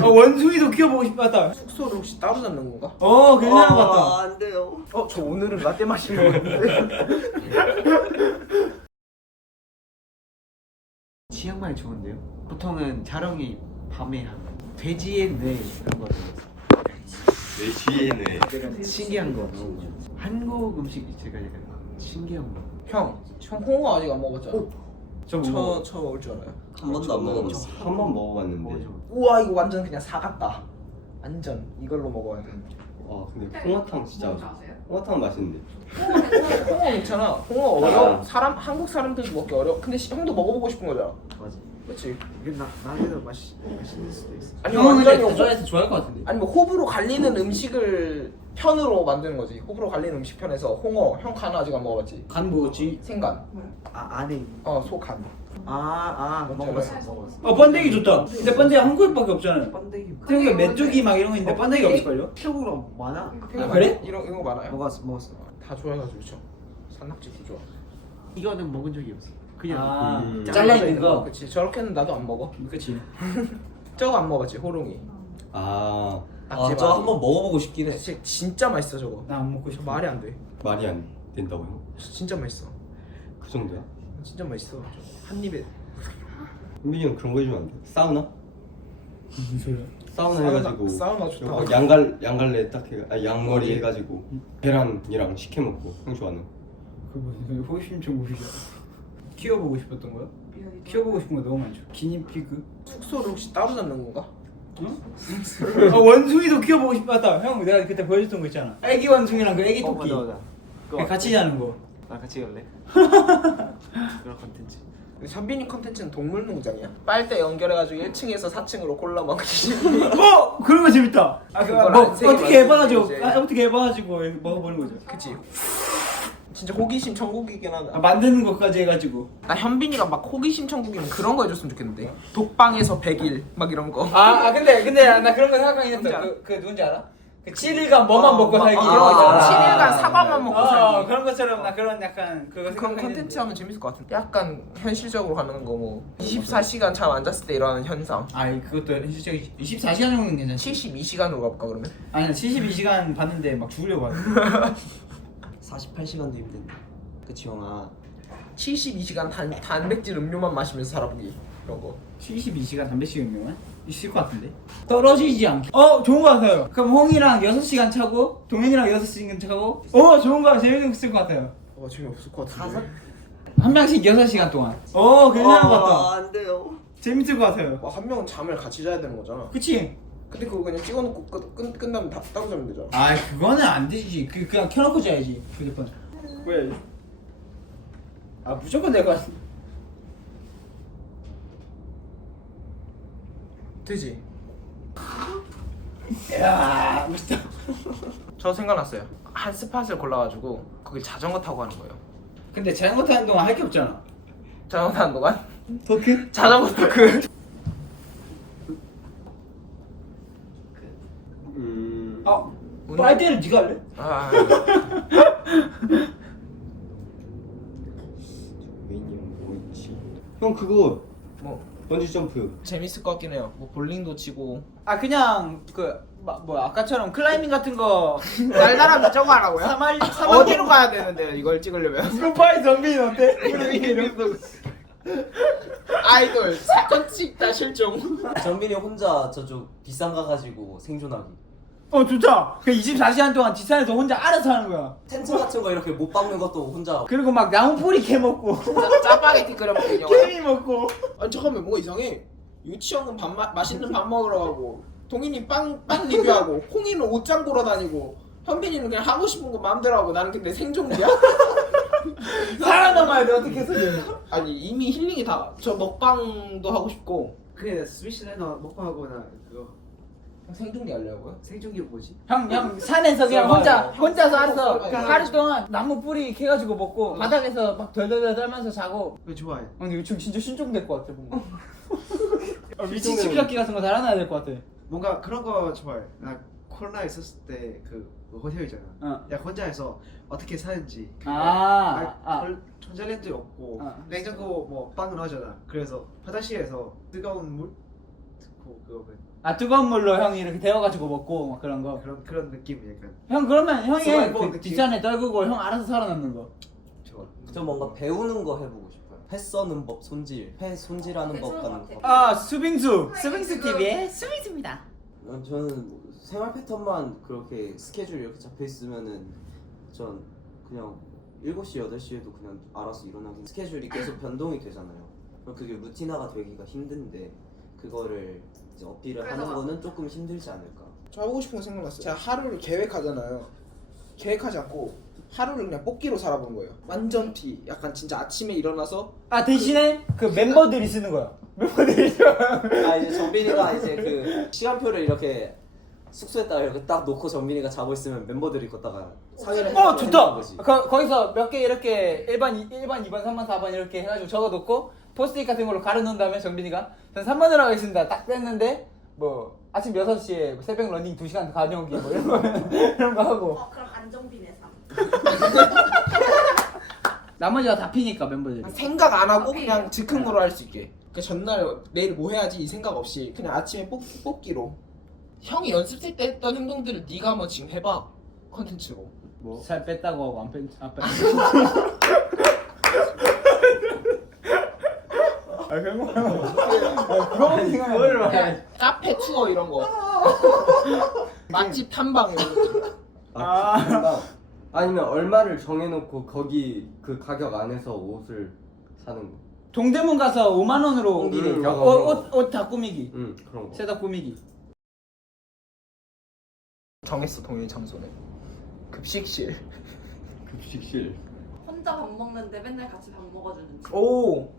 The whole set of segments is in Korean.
원숭이도 키워보고 싶었다. 숙소를 혹시 따로 잡는 건가? 괜찮은 것 같다. 안 돼요. 저 오늘은 라떼 마시는 건데. 치약만이 좋은데요? 보통은 자령이 밤에 하고 돼지의 뇌 그런 거 뇌 신기한 거 한국 음식 제가 약간 신기한 거 형 홍어 아직 안 먹었잖아. 저 저 먹을 줄 알아요? 한 번도 안 먹어봤어. 한 번 먹어봤는데. 우와 이거 완전 그냥 사갔다. 완전 이걸로 먹어야 돼. 와 근데 홍어탕 진짜. 홍어탕 맛있는데. 홍어 괜찮아. 홍어 어려워. 한국 사람들도 먹기 어려워. 근데 형도 먹어보고 싶은 거잖아. 맞아. 그렇지. 이게 나한테도 맛있을 수도 있어. 아니 형은 완전히 대전에서 좋아할 것 같은데. 아니 뭐 호불호 갈리는 음식을 편으로 만드는 거지. 호불호 갈리는 음식 편에서 홍어 형 간 아직 안 먹어봤지? 간 먹었지. 생간. 안에 있는 소간. 먹었어. 번데기 좋다. 근데 번데기 한국밖에 없잖아요. 번데기 태국에 메뚜기 막 이런 거 있는데 번데기 없을걸요? 태국으로 많아? 그래? 이런 거 많아요? 먹었어. 다 좋아해가지고 그쵸. 산낙지도 좋아. 이거는 먹은 적이 없어. 그냥 잘라 있는 거. 그치. 저렇게는 나도 안 먹어. 그치. 저거 안 먹어봤지 호롱이. 저 한번 먹어보고 싶긴 해. 진짜 맛있어 저거. 나 안 먹고 싶어. 말이 안 돼. 말이 안 된다고요? 진짜 맛있어. 그 정도야? 진짜 맛있어. 한 입에. 현빈이 형 그런 거 해주면 안 돼? 사우나? 무슨 소리야? 사우나 해가지고 사우나 좋다. 요거 양갈래 딱 양머리 해가지고 계란이랑 식혜 먹고 형 좋아하는. 그 무슨 호기심종 무시죠? 키워보고 싶었던 거야? 키워보고 싶은 거 너무 많죠. 기니피그? 숙소를 혹시 따로 잡는 건가? 응? 원숭이도 키워보고 싶었다. 형 내가 그때 보여줬던 거 있잖아. 애기 원숭이랑 그 애기 토끼. 맞아. 그 같이 자는 거. 나 같이 갈래? 그런 컨텐츠. 현빈이 컨텐츠는 동물농장이야? 빨대 연결해가지고 1층에서 4층으로 골라 먹지. 그런 거 재밌다. 그걸 뭐 안 세게 어떻게 해봐가지고 이제. 어떻게 해봐가지고 먹어보는 거죠. 그치. 진짜 호기심 천국이긴 하다. 만드는 것까지 해가지고. 나 현빈이가 막 호기심 천국이면 그런 거 해줬으면 좋겠는데. 독방에서 100일 막 이런 거. 근데 나 그런 거 생각하긴 했어. 그 누군지 알아? 그 7일간 뭐만 먹고 살기 이런 거 있잖아. 7일간 사과만 먹고 살기. 그런 것처럼 나 그런 약간 그거 그런 생각하긴 컨텐츠 했는데. 하면 재밌을 것 같은데. 약간 현실적으로 하는 거 뭐 24시간 잠 안 잤을 때 일어나는 현상. 그것도 현실적인 24시간 정도는 괜찮지. 72시간으로 가볼까 그러면? 아니 72시간 봤는데 막 죽으려고 하네. 48시간도 힘든데. 그치 형아. 72시간 단백질 음료만 마시면서 살아보기 이런 거. 72시간 단백질 음료만? 있을 것 같은데? 떨어지지 않게. 좋은 거 같아요. 그럼 홍이랑 6시간 차고 동현이랑 6시간 차고 좋은 거 재밌을 것 같아요. 재미없을 것 같은데. 한 명씩 6시간 동안. 괜찮은 것 같다. 안 돼요. 재밌을 것 같아요. 한 명은 잠을 같이 자야 되는 거잖아. 그치? 근데 그거 그냥 찍어놓고 끝나면 다 따로 자면 되잖아. 그거는 안 되지. 그냥 켜놓고 자야지. 휴대폰. 왜? 무조건 내가 되지. 야 멋있다. 저 생각났어요. 한 스팟을 골라가지고 거기 자전거 타고 가는 거예요. 근데 자전거 타는 동안 할 게 없잖아. 자전거 타는 동안 토크? 자전거 토크. 빨대를 네가 할래? 메인이 뭐 있지? 형 그거 뭐 번지 점프. 재밌을 것 같긴 해요. 뭐 볼링도 치고. 그냥 아까처럼 클라이밍 같은 거 날달아서 저거 하라고요? 어디로 가야 되는데요? 이걸 찍으려면? 스파이 정빈이 어때? 아이돌 사건 찍다 실종. 정빈이 혼자 저쪽 비싼 가 가지고 생존하기. 좋다. 그 24시간 동안 뒷산에서 혼자 알아서 하는 거야. 텐트 같은 거 이렇게 못 박는 것도 혼자. 그리고 막 나무 뿌리 캐 먹고 짜파게티 끓여 먹는 영화. 케미 먹고. 아니 잠깐만 뭐가 이상해. 유치형은 맛있는 밥 먹으러 가고, 동인이 빵 리뷰하고, 홍이는 옷장 보러 다니고, 현빈이는 그냥 하고 싶은 거 마음대로 하고, 나는 근데 생존기야? 살아남아야 돼. 어떻게 해서 아니 이미 힐링이 다. 저 먹방도 하고 싶고. 그래 스위치 내놔 먹방하거나 그거 생존기 하려고요? 생존기 뭐지? 형 산에서 그냥 혼자서 알아서 하루 동안 나무 뿌리 캐가지고 먹고 바닥에서 막 덜덜덜 떨면서 자고. 왜 좋아해? 근데 이거 진짜 신종될 것 같아 뭔가. 미친 집잡기 같은 거 달아놔야 될 것 같아. 뭔가 그런 거 좋아해. 나 코로나 있었을 때 그 호텔 있잖아. 야 혼자서 어떻게 사는지. 전자레인지 없고 냉장고 뭐 빵을 하잖아. 그래서 화장실에서 뜨거운 물 그거 아 뜨거운 물로 형이 이렇게 데워가지고 먹고 막 그런 거. 그런 느낌 약간. 형 그러면 형이 서바이벌 그 느낌? 뒷산에 떨구고 형 알아서 살아남는 거. 좋아. 저 뭔가 배우는 거 해보고 싶어요. 회 써는 법, 손질, 회 손질하는 법 같은 거. 아 수빙수 TV의 수빙수입니다. 저는 뭐 생활 패턴만 그렇게 스케줄 이렇게 잡혀 있으면은 전 그냥 7시, 8시에도 그냥 알아서 일어나긴 스케줄이 계속 변동이 되잖아요. 그럼 그게 루틴화가 되기가 힘든데 그거를 이제 어필을 하는 거는 조금 힘들지 않을까. 저 하고 싶은 거 생각났어요. 제가 하루를 계획하잖아요. 계획하지 않고 하루를 그냥 뽑기로 살아보는 거예요. 완전 피. 약간 진짜 아침에 일어나서 아 대신에 그 멤버들이 쓰는 거야. 멤버들이 아 이제 전빈이가 이제 그 시간표를 이렇게 숙소에다가 이렇게 딱 놓고 전빈이가 자고 있으면 멤버들이 걷다가 상의를 해서 좋다. 해놓는 거지. 거기서 몇 개 이렇게 1번, 2번, 3번, 4번 이렇게 해가지고 적어놓고 포스트잇 같은 걸로 가려놓은 다음에 정빈이가 전 3번으로 하겠습니다 딱 뗐는데 뭐 아침 6시에 새벽 러닝 2시간 가져오기 뭐 이런 거 이런 거 하고 그럼 안정빈의 삶. 나머지가 다 피니까 멤버들이. 생각 안 하고 그냥 즉흥으로 할 수 있게. 그 전날 내일 뭐 해야지 이 생각 없이 그냥 아침에 뽑기로. 형이 연습생 때 했던 행동들을 네가 한번 지금 해봐. 컨텐츠로. 뭐? 살 뺐다고 하고 안 뺐. 아 그거만 생각해. 그냥 카페 투어 이런 거. 맛집 탐방 이런 거. 아, 아니면 얼마를 정해놓고 거기 그 가격 안에서 옷을 사는 거. 동대문 가서 5만 원으로 옷 다 꾸미기. 그런 거. 셋업 꾸미기. 정했어 동일 장소는. 급식실. 급식실. 혼자 밥 먹는데 맨날 같이 밥 먹어주는 집. 오.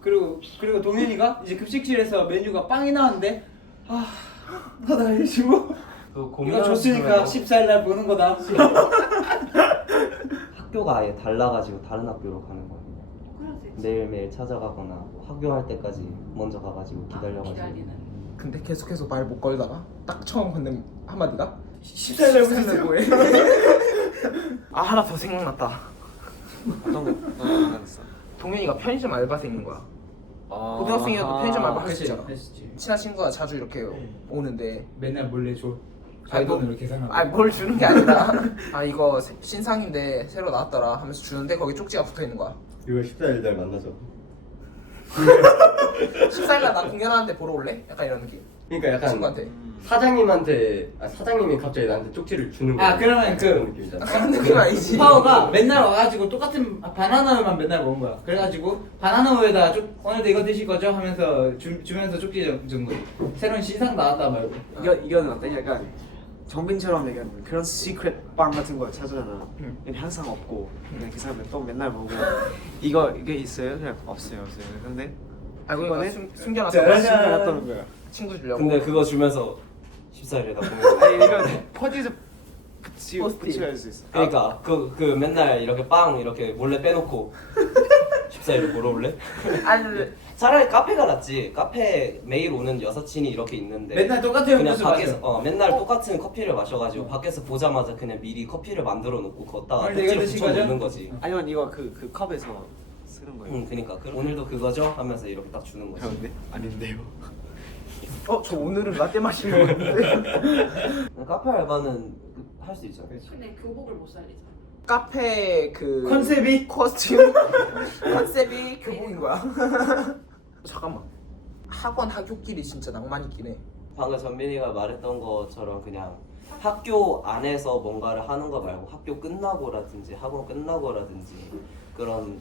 그리고 동현이가 이제 급식실에서 메뉴가 빵이 나왔는데 나다 이러시고 이거 줬으니까 14일날 보는 거다. 학교가 아예 달라가지고 다른 학교로 가는 거예요. 그럴 수 있지. 매일매일 찾아가거나 뭐 학교 할 때까지 먼저 가가지고 기다려가지고. 기다리는. 근데 계속해서 말 못 걸다가 딱 처음 건넨 한마디가 14일날 14일날 뭐해? 아 하나 더 생각났다. 어떤 거 생각났어? 동현이가 편의점 알바생인 거야. 고등학생이어도 편의점 알바 할 수 있잖아. 했지. 친한 친구가 자주 이렇게 오는데 맨날 몰래 줘. 아니, 돈으로 계산하고. 아 뭘 주는 게 아니라 아 이거 신상인데 새로 나왔더라 하면서 주는데 거기 쪽지가 붙어 있는 거야. 이거 14일 날 만나죠. 14일날 나 공연하는데 보러 올래? 약간 이런 느낌. 그러니까 약간 친구한테. 사장님이 갑자기 나한테 쪽지를 주는 거야. 아, 그러면 그런 느낌이잖아. 그런 느낌 아니지. 파워가 맨날 와가지고 똑같은 바나나 우유만 맨날 먹은 거야. 그래가지고 바나나 우유에다 오늘도 이거 드실 거죠? 하면서 주면서 쪽지 준 거지. 새로운 신상 나왔다 말고. 이거는 어때? 약간 정빈처럼 약간 그런 시크릿 빵 같은 거 찾으잖아. 근데 항상 없고 그냥 그 사람은 또 맨날 보고 이게 있어요? 그냥 없어요. 근데 아 이거는 숨겨놨어. 짜잔. 숨겨놨다는 거야. 친구 주려고. 근데 그거 주면서 14일에다 보면 아니 이거 퍼지에서 붙여갈 수 있어. 그러니까 그 맨날 이렇게 빵 이렇게 몰래 빼놓고 14일에 보러 올래? 아니 근데 차라리 카페가 낫지. 카페 매일 오는 여사친이 이렇게 있는데 맨날 똑같은 그냥 음료수 밖에서 마셔. 맨날 똑같은 커피를 마셔가지고 밖에서 보자마자 그냥 미리 커피를 만들어 놓고 걷다가 오늘 이거 쪽지를 드실 붙여 거죠? 놓는 거지. 아니면 이거 그 컵에서 쓰는 거예요. 응, 그니까 오늘도 그거죠? 하면서 이렇게 딱 주는 거지. 근데 아닌데요. 저 오늘은 라떼 마시는 건데. 카페 알바는 할 수 있잖아. 근데 교복을 못 살리잖아. 카페 그 컨셉이 코스튬 컨셉이 교복인 거야. 잠깐만. 학원 학교끼리 진짜 낭만 있긴 해. 방금 전민이가 말했던 것처럼 그냥 학교 안에서 뭔가를 하는 거 말고 학교 끝나고라든지 학원 끝나고라든지 그런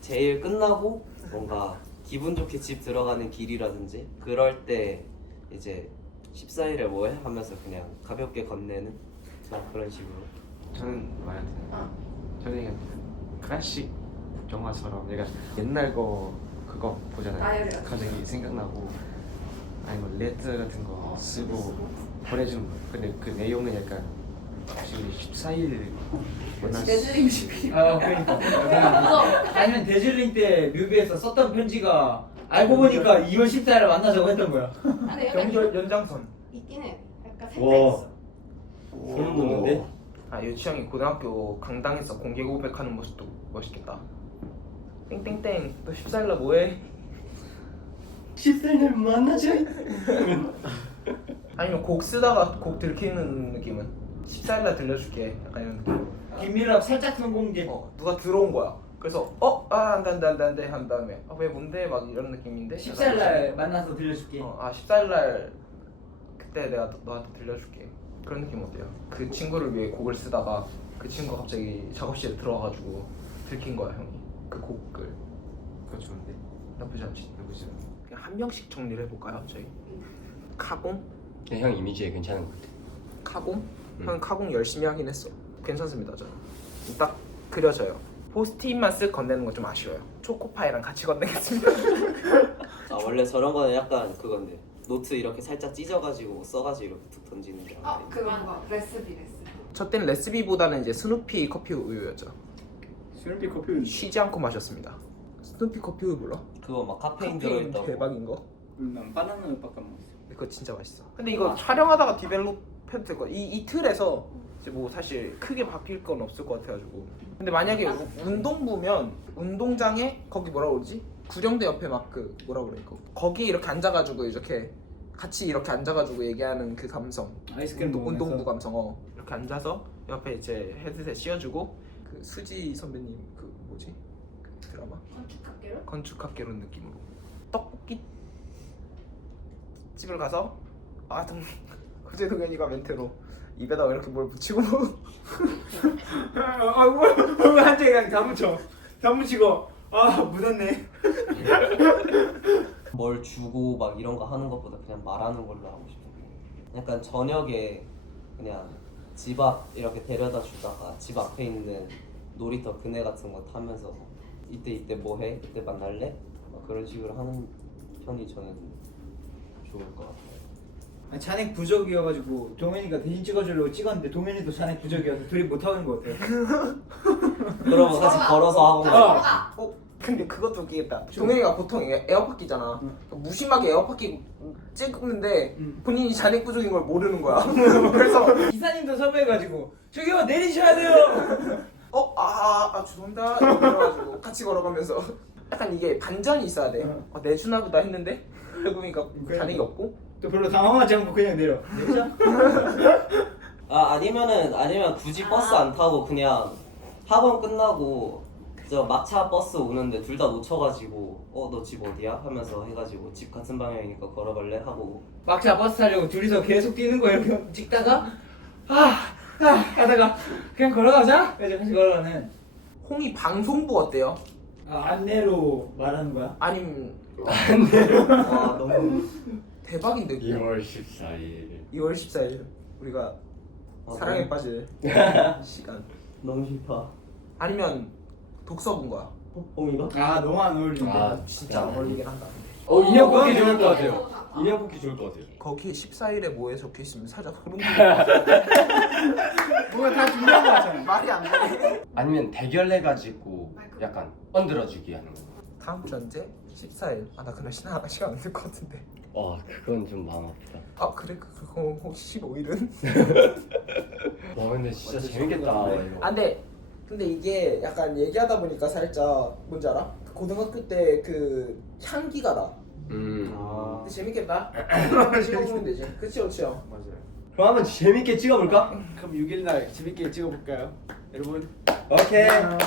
제일 끝나고 뭔가 기분 좋게 집 들어가는 길이라든지 그럴 때 이제 14일에 뭐해? 하면서 그냥 가볍게 건네는 그런 식으로. 저는 말하는 저는 그냥 클래식 영화처럼 약간 옛날 거 그거 보잖아요. 다이어리 갑자기 생각나고 아니면 레터 같은 거 쓰고 보내주는 거. 근데 그 내용은 약간 지금 14일 만날 수 데즐링 집이. 그러니까. 아니면 데즐링 때 뮤비에서 썼던 편지가 알고 보니까 2월 14일에 만나자고 했던 거야. 근데 약간 연장선. 있긴 해. 약간 와. 색깔 있어. 소름 돋는데? 아 유치형이 고등학교 강당에서 공개 고백하는 모습도 멋있겠다. 땡땡땡 너 14일날 뭐해? 14일 만나자. 아니면 곡 쓰다가 곡 들키는 느낌은 14일날 들려줄게 약간 이런 느낌. 김미럽 살짝 성공개. 누가 들어온 거야. 그래서 안돼 한 다음에 왜 뭔데 막 이런 느낌인데 14일날 만나서 들려줄게. 14일날 그때 내가 너한테 들려줄게. 그런 느낌 어때요? 그 친구를 위해 곡을 쓰다가 그 친구가 갑자기 작업실에 들어와가지고 들킨 거야 형이 그 곡을. 그거 좋은데. 나쁘지 않지? 나쁘지 않아. 그냥 한 명씩 정리를 해볼까요 저희? 카공? 네, 형 이미지에 괜찮은 것 같아. 카공? 형 카공 열심히 하긴 했어. 괜찮습니다 저는. 딱 그려져요. 포스트잇만 쓱 건네는 건 좀 아쉬워요. 초코파이랑 같이 건네겠습니다. 아 원래 저런 거는 약간 그건데 노트 이렇게 살짝 찢어가지고 써가지고 이렇게 툭 던지는 게 아니라 그거 레시피. 저 때는 레시피보다는 이제 스누피 커피 우유였죠. 스누피 커피 우유. 쉬지 않고 마셨습니다. 스누피 커피 우유 몰라? 그거 막 카페인 카페인 들어있다고. 대박인 거. 난 바나나 우유밖에 안 먹었어. 이거 진짜 맛있어. 근데 이거 촬영하다가 디벨롭해도 될 거. 이 틀에서 이제 뭐 사실 크게 바뀔 건 없을 것 같아가지고. 근데 만약에 운동부면 운동장에 거기 뭐라 그러지? 구령대 옆에 막 그 뭐라 그래 이거. 거기에 이렇게 앉아가지고 이렇게 같이 이렇게 앉아가지고 얘기하는 그 감성. 아이스크림 운동부 감성. 이렇게 앉아서 옆에 이제 헤드셋 씌워주고 그 수지 선배님 그 뭐지? 그 드라마 건축학개론? 건축학개론 느낌으로 떡볶이 집을 가서 그제 동현이가 멘트로 입에다가 이렇게 뭘 붙이고 한쪽에 그냥 다 묻혀. 다 묻히고 묻었네. 뭘 주고 막 이런 거 하는 것보다 그냥 말하는 걸로 하고 싶어. 약간 저녁에 그냥 집 앞 이렇게 데려다 주다가 집 앞에 있는 놀이터 그네 같은 거 타면서 이때 뭐 해? 이때 만날래? 막 그런 식으로 하는 편이 저는 좋을 것 같아요. 잔액 부족이어가지고 동현이가 대신 찍어주려고 찍었는데 동현이도 잔액 부족이어서 둘이 못 하는 거 같아요. 그러면 같이 걸어서 하고 근데 그것도 웃기겠다. 동현이가 보통 에어팟 끼잖아. 무심하게 에어팟 끼고 찍는데 본인이 잔액 부족인 걸 모르는 거야. 그래서 기사님도 섭외해가지고 저기요 내리셔야 돼요. 죄송합니다. 이러가지고 같이 걸어가면서 약간 이게 반전이 있어야 돼. 내주나 보다 했는데 그러고 보니까 잔액이 없고 또 별로 당황하지 않고 그냥 내리자. 아니면 굳이 버스 안 타고 그냥 학원 끝나고 저 막차 버스 오는데 둘 다 놓쳐가지고 너 집 어디야? 하면서 해가지고 집 같은 방향이니까 걸어갈래? 하고 막차 버스 타려고 둘이서 계속 뛰는 거 이렇게 찍다가 하다가 그냥 걸어가자. 그래서 같이 걸어가는. 홍이 방송부 어때요? 안내로 말하는 거야? 아니면 너무 대박인데 2월 14일. 2월 14일 우리가 사랑에 너무- 빠질 시간. 너무 싫다. 아니면 독서본 거야. 홍이가? 너무 안 어울린다. 진짜 안 어울리긴 한다. 인형 뽑기 좋을 것 같아요. 인형 뽑기 좋을 것 같아요. 거기 14일에 뭐에 적혀 있으면 살짝 소름 뭔가 다 준비한 거 같잖아. 말이 안 돼. 아니면 대결해가지고 약간 얹들어주기 하는 거. 다음 주 언제? 14일. 나 그날 시간 안 될 것 같은데. 그건 좀 마음 아프다. 그래 그거 혹시 15일은? 와 근데 진짜 재밌겠다 이거. 근데 이게 약간 얘기하다 보니까 살짝 뭔지 알아? 고등학교 때 그 향기가 나. 근데 재밌겠다. 한번 찍어보면 되지. 그치요. 맞아요. 그럼 한번 재밌게 찍어볼까? 그럼 6일 날 재밌게 찍어볼까요, 여러분? 오케이. 안녕.